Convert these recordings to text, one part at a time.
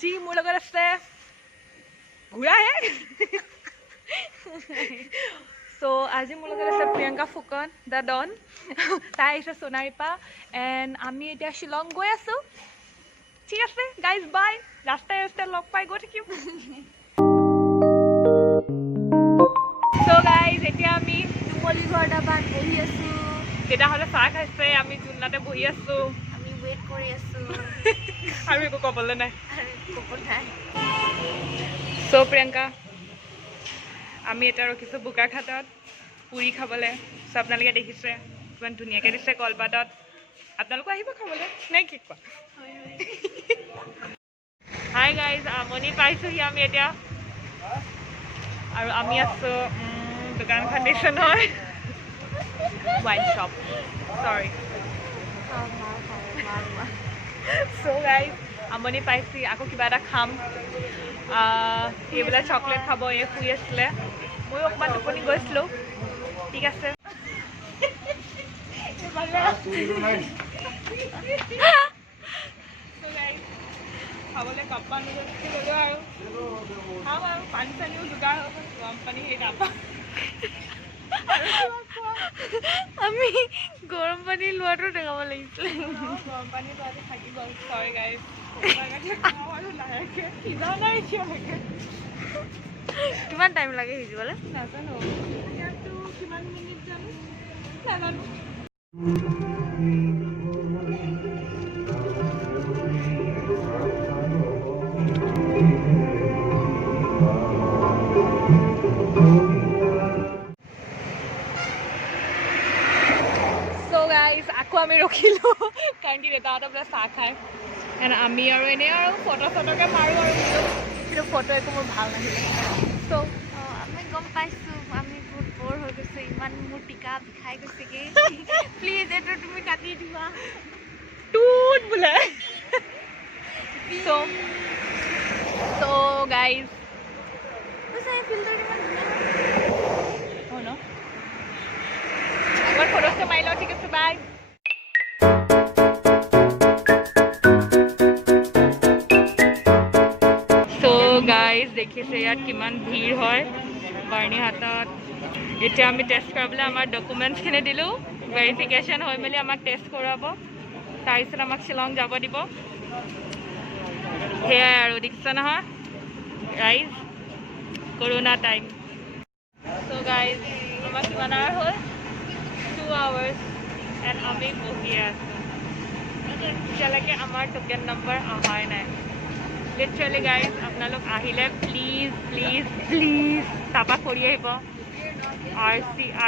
আজি মোৰ লগত আছে ঘূৰাহে চ' আজি মোৰ লগত আছে প্ৰিয়ংকা ফুকন দ্য ডন তাই আহিছে সোণাৰীপা এণ্ড আমি এতিয়া শ্বিলং গৈ আছোঁ ঠিক আছে গাইজ বাই ৰাস্তাই ৰাস্তাই লগ পাই গৈ থাকিম চ' গাইজ এতিয়া আমি দুমলি ঘৰ ডাবাত বহি আছোঁ দেউতাহঁতে চাহ খাইছে আমি জুননাতে বহি আছোঁ আমি ৱেইট কৰি আছোঁ আৰু একো ক'বলৈ নাই আৰু ক'ব নাই চ' প্ৰিয়ংকা আমি এতিয়া ৰখিছোঁ বোকাখাটত পুৰি খাবলৈ চ' আপোনালোকে দেখিছে কিমান ধুনীয়াকৈ দিছে কলপাতত আপোনালোকো আহিব খাবলৈ নে কি কোৱা হাই গাইজ আমনি পাইছোঁহি আমি এতিয়া আৰু আমি আছোঁ দোকানখন দিছোঁ নহয় ৱাইন শ্বপ চৰি চ' গাইজ আমনি পাইছি আকৌ কিবা এটা খাম এইবিলাক চকলেট খাব এই শুই আছিলে ময়ো অকণমান টোপনি গৈছিলোঁ ঠিক আছে খাবলৈ কাপা নুডলছ ল'লোঁ আৰু খাম আৰু পানী চানীও যোগাৰ হ'ব গৰম পানী সেই নাপা আমি গৰম পানী লোৱাটো দেখাব লাগিছিলে গৰম পানী লোৱাটো থাকি গ'ল চৰি গাইজ আৰু লাহেকৈ সিজা নাই এতিয়ালৈকে কিমান টাইম লাগে সিজিবলৈ নাজানো ইয়াততো কিমান মিনিট জানো নাজানো আকৌ আমি ৰখিলোঁ কাৰণ কি দেউতাহঁতে বোলে চাহ খায় এণ্ড আমি আৰু এনেই আৰু ফটো চটোকে মাৰোঁ আৰু কিন্তু ফটো একো মোৰ ভাল নাহিলে চ' আমি গম পাইছোঁ আমি বহুত বৰ হৈ গৈছোঁ ইমান মোৰ টিকা বিষাই গৈছেগৈ প্লিজ এইটো তুমি কাটি দিবা টুট বোলে চ' গাইজ ফিল্টাৰ ইমান ধুনীয়া হয় ন এবাৰ ফটোকে মাৰি লওঁ ঠিক আছে বাই গাইজ দেখিছে ইয়াত কিমান ভিৰ হয় বাৰ্ণীহাটত এতিয়া আমি টেষ্ট কৰাবলৈ আমাৰ ডকুমেণ্টছখিনি দিলোঁ ভেৰিফিকেশ্যন হৈ মেলি আমাক টেষ্ট কৰাব তাৰপিছত আমাক শ্বিলং যাব দিব সেয়াই আৰু দেখিছে নহয় গাইজ কৰোণা টাইম চ' গাইজ আমাৰ কিমান আৱাৰ হ'ল 2 hours এণ্ড আমি বহি আছোঁ এতিয়ালৈকে আমাৰ টোকেন নম্বৰ অহাই নাই লিটাৰেলি গাইজ আপোনালোক আহিলে প্লিজ প্লিজ প্লিজ তাৰপৰা কৰি আহিব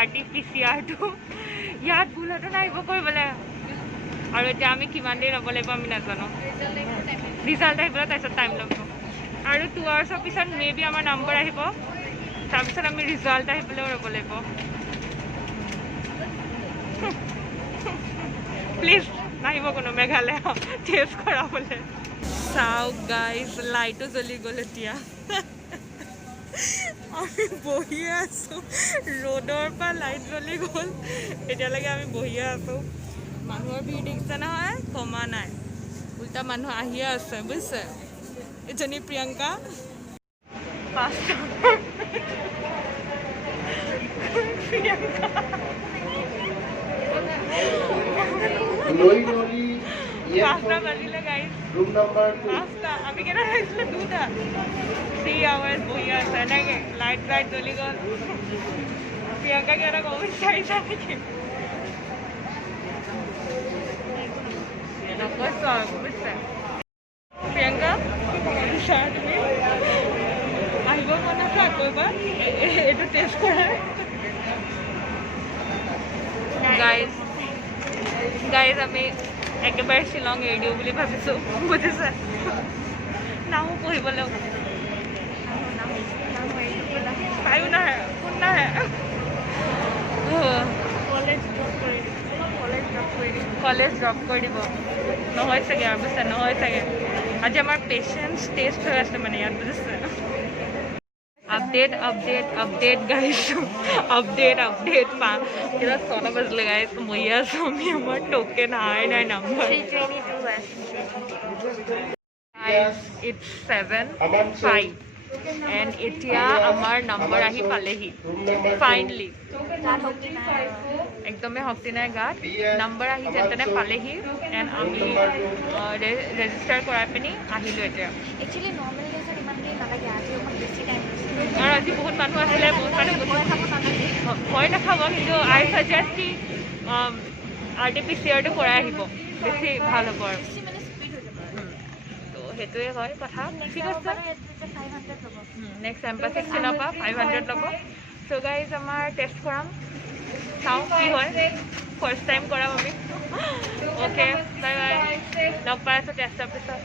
RT-PCR ইয়াত ভুলতো নাহিব কৰিবলৈ আৰু এতিয়া আমি কিমান দেৰি ৰ'ব লাগিব আমি নাজানো ৰিজাল্ট আহিবলৈ তাৰপিছত টাইম ল'ব আৰু 2 hours পিছত মেবি আমাৰ নম্বৰ আহিব তাৰপিছত আমি ৰিজাল্ট আহিবলৈও ৰ'ব লাগিব প্লিজ নাহিব কোনো মেঘালয় টেষ্ট কৰাবলৈ চাওক গাইজ লাইটো জ্বলি গ'ল এতিয়া আমি বহিয়ে আছোঁ ৰ'দৰ পৰা লাইট জ্বলি গ'ল এতিয়ালৈকে আমি বহিয়ে আছোঁ মানুহৰ ভিৰ দেখিছে নহয় কমা নাই উল্টা মানুহ আহিয়ে আছে বুজিছে এজনী প্ৰিয়ংকা পাঁচটা বাজিলে গাইজ পাঁচটা আমি কেইটা খাইছিলোঁ 2টা 3 hours বহি আছে এনেকৈ লাইট জ্বলি গ'ল প্ৰিয়ংকা কিবা এটা ক'ব বিচাৰিছা নেকি নকৈছোঁ আৰু বুজিছে প্ৰিয়ংকা বিচাৰা তুমি আহিব মন আছে আকৌ এবাৰ এইটো টেষ্ট কৰা গাইজ আমি একেবাৰে শ্বিলং এৰি দিওঁ বুলি ভাবিছোঁ বুজিছে নাহোঁ পঢ়িবলৈও তাইও নাহে কোন নাহে কলেজ ড্ৰপ কৰি দিব নহয় চাগে আৰু বুজিছে নহয় চাগে আজি আমাৰ পেচেঞ্চ টেষ্ট হৈ আছে মানে ইয়াত বুজিছে আপডেট গাইজ আপডেট কেতিয়া 6টা বাজিলে গাইজ বহি আছোঁ আমি আমাৰ টোকেন আহাই নাই নাম্বাৰ It's 7:05 and এতিয়া আমাৰ নম্বৰ আহি পালেহি ফাইনেলি একদমেই শক্তি নাই গাত নম্বৰ আহি যেন তেনে পালেহি এণ্ড আমি ৰেজিষ্টাৰ কৰাই পিনি আহিলোঁ এতিয়া আৰু আজি বহুত মানুহ আছিলে বহুত মানুহ ভয় নাখাব কিন্তু আই চাজেষ্ট কি RT-PCR কৰাই আহিব বেছি ভাল হ'ব আৰু সেইটোৱে হয় কথা ঠিক আছে নেক্সট এম্পাছ 16 পৰা 500 ল'ব চ' গাইজ আমাৰ টেষ্ট কৰাম চাওঁ কি হয় ফাৰ্ষ্ট টাইম কৰাম আমি অ'কে বাই বাই লগ পাই আছোঁ টেষ্টৰ পিছত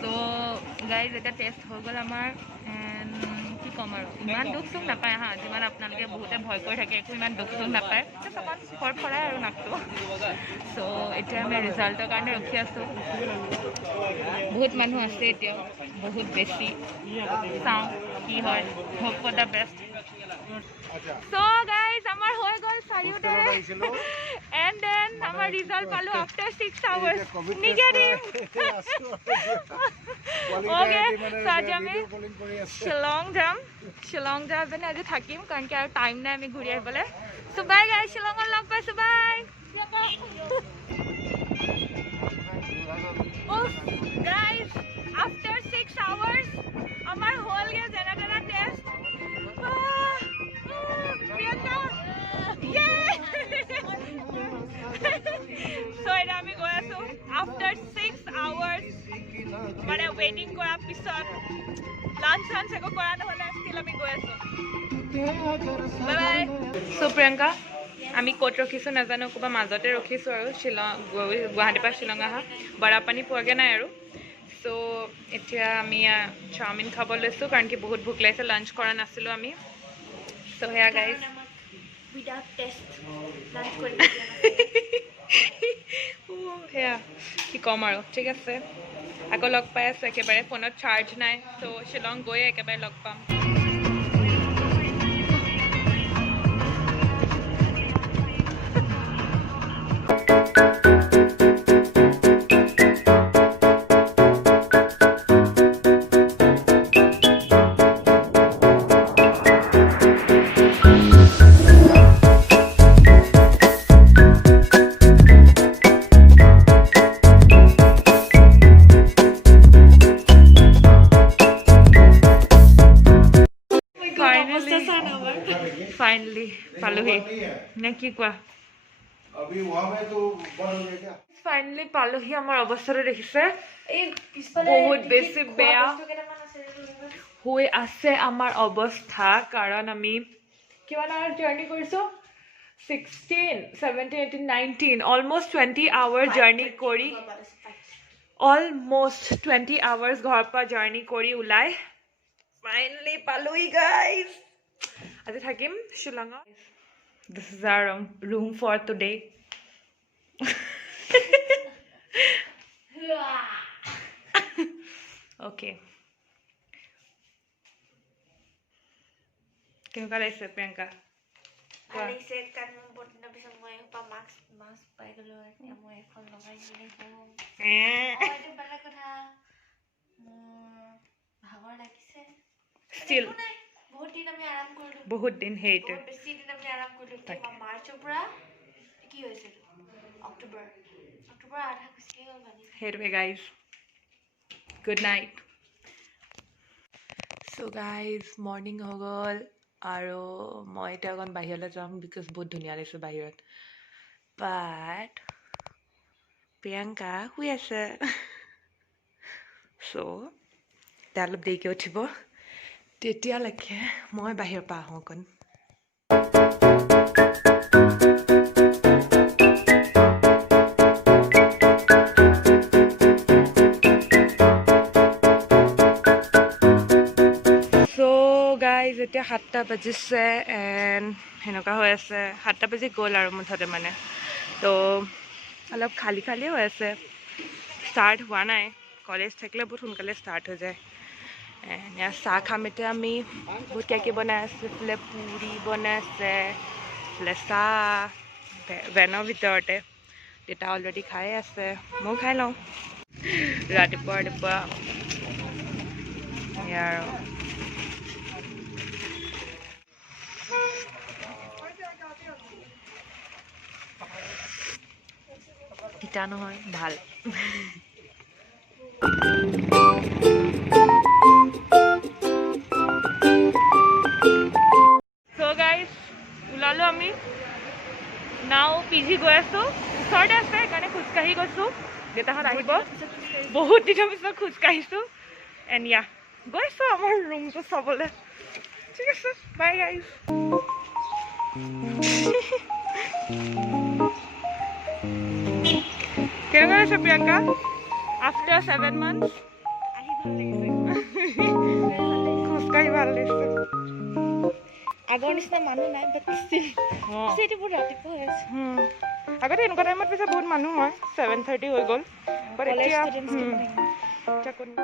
চ' গাইজ এতিয়া টেষ্ট হৈ গ'ল আমাৰ এণ্ড কি ক'ম আৰু ইমান দুখ চুখ নাপায় হা যিমান আপোনালোকে বহুতে ভয় কৰি থাকে একো ইমান দুখ চুখ নাপায় অকণমান ফৰফৰাই আৰু নাকটো চ' এতিয়া আমি ৰিজাল্টৰ কাৰণে ৰখি আছোঁ বহুত মানুহ আছে এতিয়াও বহুত বেছি চাওঁ কি হয় hope for the best so' guys আমাৰ হৈ গ'ল চাৰিওটা এণ্ড দেন আমাৰ ৰিজাল্ট পালোঁ after 6 hours negative okay so' আজি আমি শ্বিলং যাম পিনে আজি থাকিম কাৰণ কি আৰু টাইম নাই আমি ঘূৰি আহিবলৈ চ' বাই গাইজ শ্বিলঙত লগ পাইছোঁ বাই গাইজ আফটাৰ 6 hours আমাৰ হ'লগৈ যেনে তেনে টেষ্ট প্ৰিয়ংকা চ' এতিয়া আমি গৈ আছোঁ আফটাৰ 6 hours মানে ৱেইটিং কৰাৰ পিছত লাঞ্চ চাঞ্চ একো কৰা নহ'লে ষ্টিল আমি গৈ আছোঁ বাই বাই চ' প্ৰিয়ংকা আমি ক'ত ৰখিছোঁ নাজানো ক'ৰবাৰ মাজতে ৰখিছোঁ আৰু শ্বিলং গুৱাহাটীৰ পৰা শ্বিলং অহা বৰাপানী পোৱাগৈ নাই আৰু চ' এতিয়া আমি চাওমিন খাব লৈছোঁ কাৰণ কি বহুত ভোক লাগিছে লাঞ্চ কৰা নাছিলোঁ আমি চ' সেয়া গাইজ সেয়া কি ক'ম আৰু ঠিক আছে আকৌ লগ পাই আছোঁ একেবাৰে ফোনত চাৰ্জ নাই চ' শ্বিলং গৈয়ে একেবাৰে লগ পাম फाइनली पालोही ने की कोआ अभी वहां में तो बंद हो गया क्या फाइनली पालोही আমাৰ অৱস্থাটো দেখিছে বহুত বেছি বেয়া হৈ আছে আমাৰ অৱস্থা কাৰণ আমি কিমান আৱাৰ জাৰ্নি কৰিছোঁ 16 17 18 19 অলমোষ্ট 20 আৱাৰ জাৰ্নি কৰি অলমোষ্ট 20 আৱাৰ্ছ ঘৰৰ পৰা জাৰ্নি কৰি ওলাই ফাইনলি পালোহি গাইজ আজি থাকিম শ্বিলঙত this is our room for today okay কেনেকুৱা লাগিছে প্ৰিয়ংকা ষ্টিল বহুত দিন সেইটো সেইটোৱে guys good night so' guys morning হৈ গ'ল আৰু মই এতিয়া অকণ বাহিৰলৈ যাম বিকজ বহুত ধুনীয়া লাগিছে বাহিৰত বাট প্ৰিয়ংকা শুই আছে চ' এতিয়া অলপ দেৰিকৈ উঠিব তেতিয়ালৈকে মই বাহিৰৰ পৰা আহোঁ অকণ গাইজ এতিয়া 7টা বাজিছে এণ্ড সেনেকুৱা হৈ আছে 7টা বাজি গ'ল আৰু মুঠতে মানে তো অলপ খালী খালী হৈ আছে ষ্টাৰ্ট হোৱা নাই কলেজ থাকিলে বহুত সোনকালে ষ্টাৰ্ট হৈ যায় চাহ খাম এতিয়া আমি বহুত কিবা কিবি বনাই আছে এইফালে পুৰি বনাই আছে এইফালে চাহ ভেনৰ ভিতৰতে দেউতা অলৰেডি খাই আছে, ময়ো খাই লওঁ ৰাতিপুৱা ৰাতিপুৱা এয়া আৰু তিতা নহয় ভাল। So guys, ওলালো আমি নাও পিজি গৈ আছো, ওচৰতে আছে সেইকাৰণে খোজকাঢ়ি গৈছো, দেউতাহঁত আহিব, বহুত দিনৰ পিছত খোজকাঢ়িছো এণ্ড ইয়া গৈছো আমাৰ ৰুমটো চাবলৈ। ঠিক আছে, বাই গাইজ। কেনেকুৱা আছে প্ৰিয়ংকা আফটাৰ 7 months? খোজকাঢ়ি ভাল লাগিছে। আগৰ নিচিনা মানুহ নাই, বাট ষ্টিল বহুত ৰাতিপুৱা হৈ আছে। আগতে এনেকুৱা টাইমত পিছে বহুত মানুহ হয়, 7:30 হৈ গ'ল।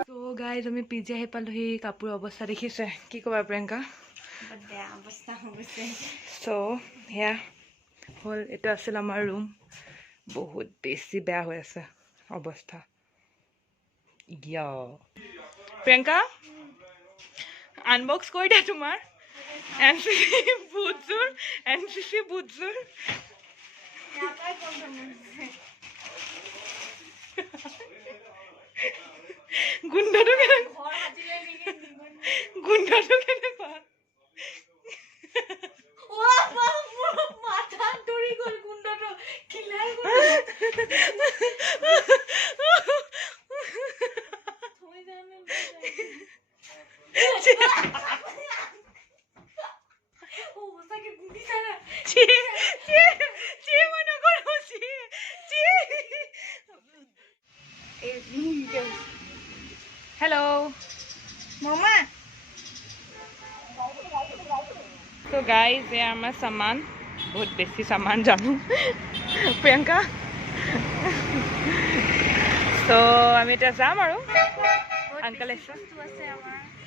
চ' গাইজ আমি পিজি আহি পালোহি, কাপোৰৰ অৱস্থা দেখিছে, কি ক'বা প্ৰিয়ংকা? বেয়া অৱস্থা হৈ গৈছে। চ' সেয়া হ'ল, এইটো আছিল আমাৰ ৰুম, বহুত বেছি বেয়া হৈ আছে অৱস্থা। প্ৰিয়ংকা আনবক্স কৰি দিয়া তোমাৰ এনচিচি বুটযোৰ। গোন্ধটো কেনেকুৱা? Hello Mama. So guys, ये हमारा सामान, बहुत बेसी सामान जानू प्रियंका। So আমি এটা যাম আৰু আঙ্কল আছে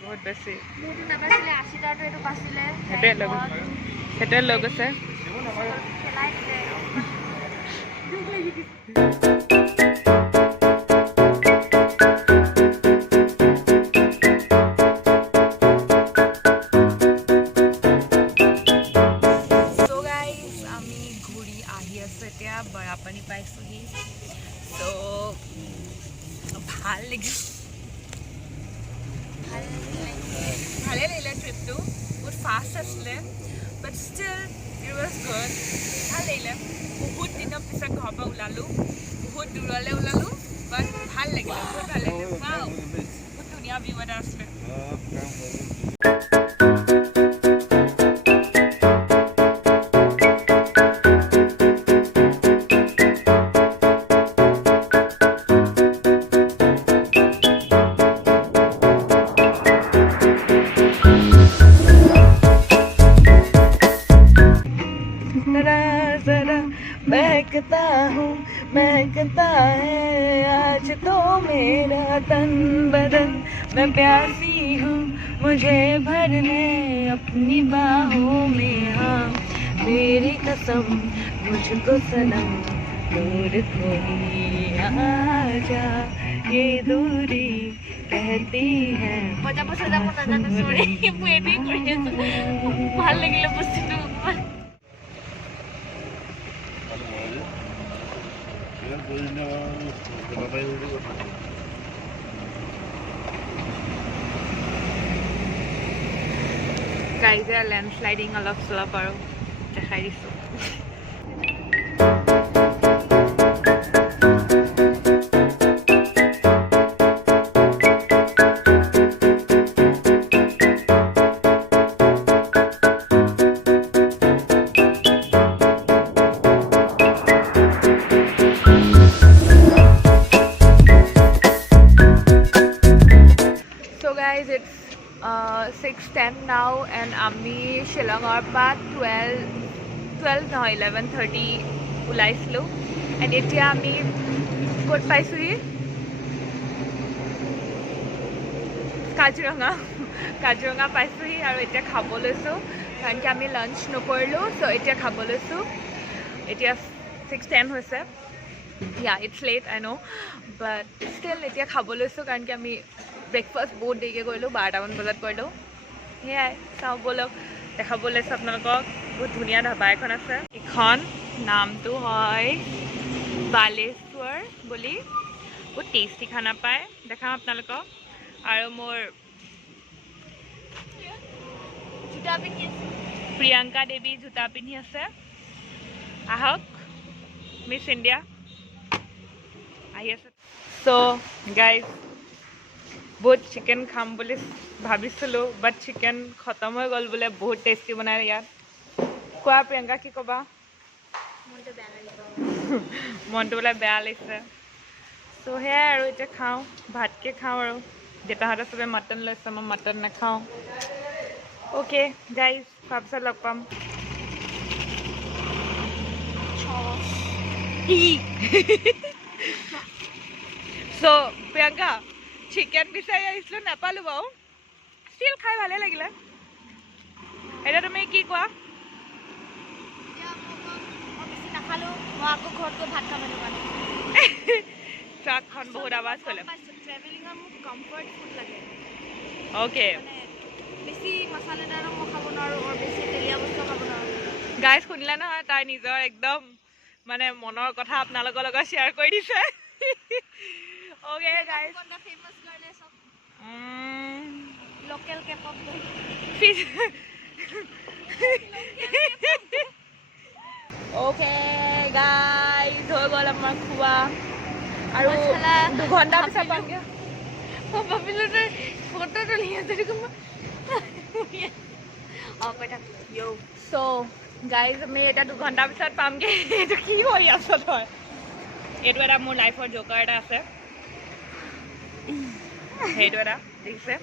বহুত বেছি, সেইটোৱে লৈ গৈছে। বৰাপানী পাইছোহি, তো ভাল লাগিছে, ভালেই লাগিলে ট্ৰিপটো, বহুত ফাষ্ট আছিলে, but still it was good, ভাল লাগিলে। বহুত দিনৰ পিছত ঘৰৰ পৰা ওলালোঁ, বহুত দূৰলৈ ওলালোঁ, বাট ভাল লাগিলে, বহুত ভাল লাগিলে। ৱাও, বহুত ধুনীয়া ভিউ এটা আছিলে। महकता है आज तो मेरा तन बदन, मैं प्यासी हूँ मुझे भरने अपनी बाहों में, हाँ मेरी कसम मुझको सनम दूर कोई आजा, ये दूरी कहती है। ভাল লাগিলে বস্তুটো। গাইজে লেণ্ডশ্লাইডিং অলপ চলপ আৰু দেখাই দিছোঁ। Guys, it's 6:10 now and আমি শ্বিলঙৰ পৰা 11:30 ওলাইছিলোঁ, and এতিয়া আমি ক'ত পাইছোঁহি? কাজিৰঙা পাইছোঁহি আৰু এতিয়া খাব লৈছোঁ, কাৰণ কি আমি লাঞ্চ নকৰিলোঁ, চ' এতিয়া খাব লৈছোঁ। এতিয়া 6:10 হৈছে, ইয়া it's late I know' but still এতিয়া খাব লৈছোঁ কাৰণ কি আমি ব্ৰেকফাষ্ট বহুত দেৰিকৈ কৰিলোঁ 12টামান বজাত কৰিলোঁ সেয়াই চাওঁ ব'লক দেখাব লৈছোঁ আপোনালোকক বহুত ধুনীয়া ধাবা এখন আছে এইখন নামটো হয় বালেশ্বৰ বুলি বহুত টেষ্টি খানা পায় দেখাম আপোনালোকক আৰু মোৰ জোতা পিন্ধি আছো প্ৰিয়ংকা দেৱী জোতা পিন্ধি আছে আহক মিছ ইণ্ডিয়া আহি আছে চ' গাইজ বহুত চিকেন খাম বুলি ভাবিছিলোঁ বাট চিকেন খতম হৈ গ'ল বোলে বহুত টেষ্টি বনাই ইয়াত কোৱা প্ৰিয়ংকা কি ক'বা মনটো বোলে বেয়া লাগিছে চ' সেয়াই আৰু এতিয়া খাওঁ ভাতকৈ খাওঁ আৰু দেউতাহঁতে চবে মাটন লৈছে মই মাটন নাখাওঁ অ'কে গাইজ খোৱাৰ পিছত লগ পাম চ' প্ৰিয়ংকা চিকেন বিচাৰি আহিছিলোঁ নাপালোঁ বাৰু ষ্টিল খাই ভালেই লাগিলে এতিয়া তুমি কি কোৱা বেছি নাখালোঁ মই আকৌ ঘৰত গৈ ভাত খাব দোকান ট্ৰাকখন বহুত আৱাজ কৰিলে ট্ৰেভেলিঙত মোক কমফৰ্ট ফুড লাগে অ'কে মানে বেছি মছলাদাৰো মই খাব নোৱাৰোঁ আৰু বেছি তেলীয়া বস্তু খাব নোৱাৰোঁ গাইজ শুনিলে নহয় তাই নিজৰ একদম মানে মনৰ কথা আপোনালোকৰ লগত শ্বেয়াৰ কৰি দিছে অ'কে গাইজ ফেমাছ কাৰণে চব লোকেল কেপপ অ'কে গাইজ হৈ গ'ল আমাৰ খোৱা আৰু মছলা 2 ঘণ্টা পিছত পামগৈ মই ভাবিলোঁ তই ফটো তুলি আছে অঁ কৈ থাক চ' গাইজ আমি এতিয়া 2 ঘণ্টা পিছত পামগৈ এইটো কি হৈ আছ তই এইটো এটা মোৰ লাইফৰ জকাৰ এটা আছে সেইটো এটা দেখিছে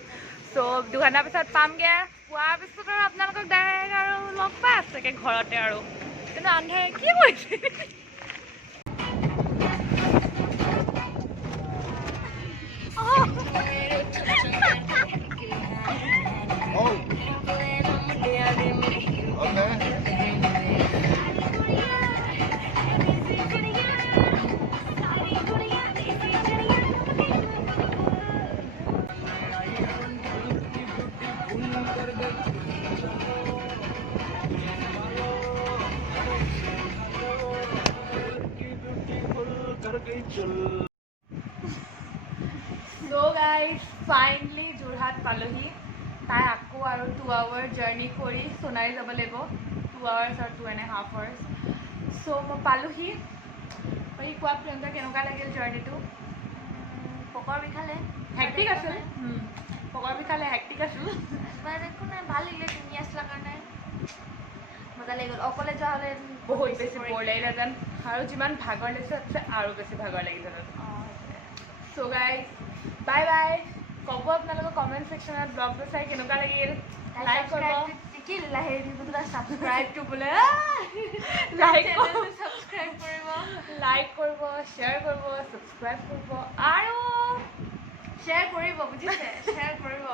চ' 2 ঘণ্টা পিছত পামগৈ পোৱাৰ পিছত আৰু আপোনালোকক ডাইৰেক্ট আৰু লগ পাই আছেগৈ ঘৰতে আৰু কিন্তু আন্ধাৰে কি কৰিছে So guys, finally যোৰহাট পালোহি তাই আকৌ আৰু 2 hour জাৰ্ণি কৰি সোণাৰী যাব লাগিব 2 hours আৰু 2.5 hours চ' মই পালোহি বাকী কোৱা প্ৰিয়ংকা কেনেকুৱা লাগিল জাৰ্ণিটো পকৰ বিষালে হেক্টিক আছিল পকৰ বিষালে হেক্টিক আছিল মানে একো নাই ভাল লাগিলে তুমি আছিলা কাৰণে মজা লাগি গ'ল অকলে যোৱা হ'লে বহুত বেছি বৰ লাগিলেহেঁতেন আৰু যিমান ভাগৰ লাগিছে আৰু বেছি ভাগৰ লাগিছেহেঁতেন চ' গাইজ বাই বাই ক'ব আপোনালোকৰ কমেণ্ট ছেকশ্যনত ব্লগটো চাই কেনেকুৱা লাগিল লাইক কৰিব কি হেৰি ছাবস্ক্ৰাইবটো বোলে লাইক ছাবস্ক্ৰাইব কৰিব লাইক কৰিব শ্বেয়াৰ কৰিব ছাবস্ক্ৰাইব কৰিব আৰু শ্বেয়াৰ কৰিব বুজিছে শ্বেয়াৰ কৰিব